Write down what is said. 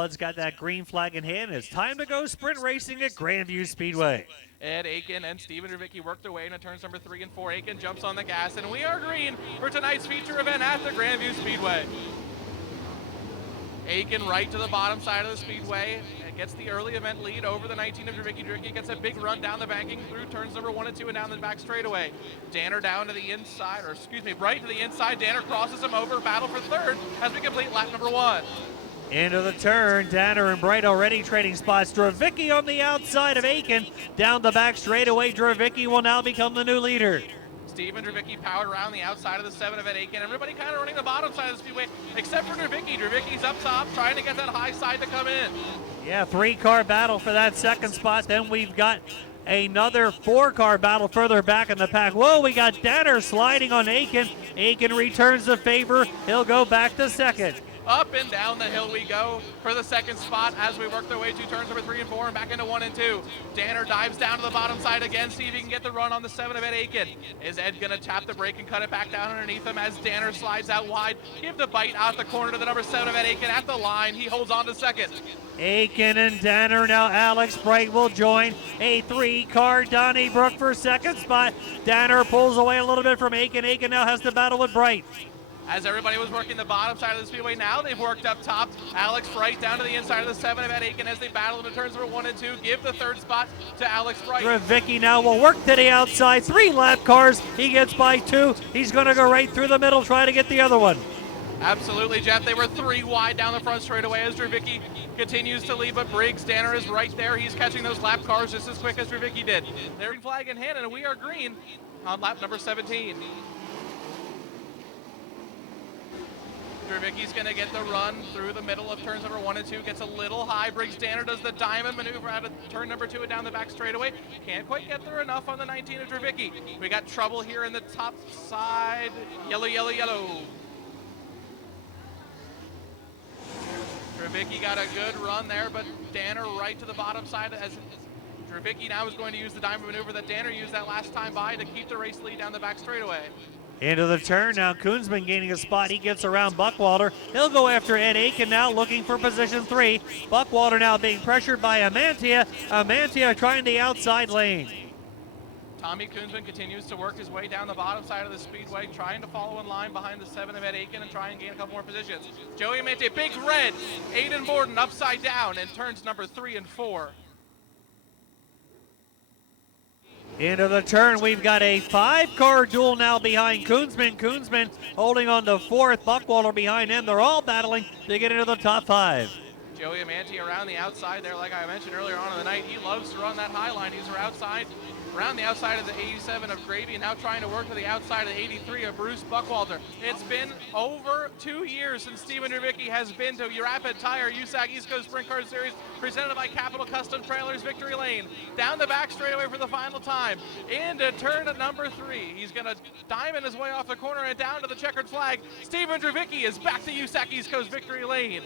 Flood's got that green flag in hand. It's time to go sprint racing at Grandview Speedway. Ed Aiken and Steven Drevicki worked their way into turns number 3 and 4. Aiken jumps on the gas, and we are green for tonight's feature event at the Grandview Speedway. Aiken right to the bottom side of the speedway, gets the early event lead over the 19 of Drevicki. Drevicki gets a big run down the banking through turns number 1 and 2 and down the back straightaway. Danner down to the inside, or excuse me, right to the inside. Danner crosses him over, battle for third as we complete lap number 1. Into the turn, Danner and Bright already trading spots. Drevicki on the outside of Aiken. Down the back straightaway, Drevicki will now become the new leader. Steven Drevicki powered around the outside of the 7 of Ed Aiken. Everybody kind of running the bottom side of the speedway, except for Drevicki. Drevicki's up top, trying to get that high side to come in. Yeah, 3-car battle for that second spot. Then we've got another 4-car battle further back in the pack. Whoa, we got Danner sliding on Aiken. Aiken returns the favor. He'll go back to second. Up and down the hill we go for the second spot as we work their way to turns number 3 and 4 and back into 1 and 2. Danner dives down to the bottom side again, see if he can get the run on the 7 of Ed Aiken. Is Ed gonna tap the brake and cut it back down underneath him as Danner slides out wide? Give the bite out the corner to the number 7 of Ed Aiken at the line. He holds on to second. Aiken and Danner, now Alex Bright will join a 3-car Donnybrook for second spot. Danner pulls away a little bit from Aiken. Aiken now has to battle with Bright. As everybody was working the bottom side of the speedway, now they've worked up top. Alex Bright down to the inside of the 7 of Ed Aiken as they battle into turns number 1 and 2. Give the third spot to Alex Bright. Drevicki now will work to the outside. 3 lap cars. He gets by 2. He's going to go right through the middle, try to get the other one. Absolutely, Jeff. They were 3 wide down the front straightaway as Drevicki continues to lead, but Briggs Danner is right there. He's catching those lap cars just as quick as Drevicki did. They're in flag in hand, and we are green on lap number 17. Drevicki's going to get the run through the middle of turns number 1 and 2. Gets a little high. Briggs Danner does the diamond maneuver out of turn number 2 and down the back straightaway. Can't quite get there enough on the 19 of Drevicki. We got trouble here in the top side. Yellow, yellow, yellow. Drevicki got a good run there, but Danner right to the bottom side as Drevicki now is going to use the diamond maneuver that Danner used that last time by to keep the race lead down the back straightaway. Into the turn now, Koonsman gaining a spot. He gets around Buckwalter. He'll go after Ed Aiken now, looking for position 3. Buckwalter now being pressured by Amantia. Amantia trying the outside lane. Tommy Koonsman continues to work his way down the bottom side of the speedway, trying to follow in line behind the 7 of Ed Aiken and try and gain a couple more positions. Joey Amantia, big red. Aiden Borden upside down in turns number 3 and 4. Into the turn, we've got a 5-car duel now behind Koonsman. Koonsman holding on to 4th, Buckwalter behind him. They're all battling to get into the top 5. Joey Amanti around the outside there, like I mentioned earlier on in the night. He loves to run that high line. He's around the outside of the 87 of Gravy, and now trying to work to the outside of the 83 of Bruce Buckwalter. It's been over 2 years since Steven Drevicki has been to Rapid Tire USAC East Coast Sprint Car Series, presented by Capital Custom Trailers Victory Lane. Down the back straightaway for the final time. Into turn number 3. He's going to diamond his way off the corner and down to the checkered flag. Steven Drevicki is back to USAC East Coast Victory Lane.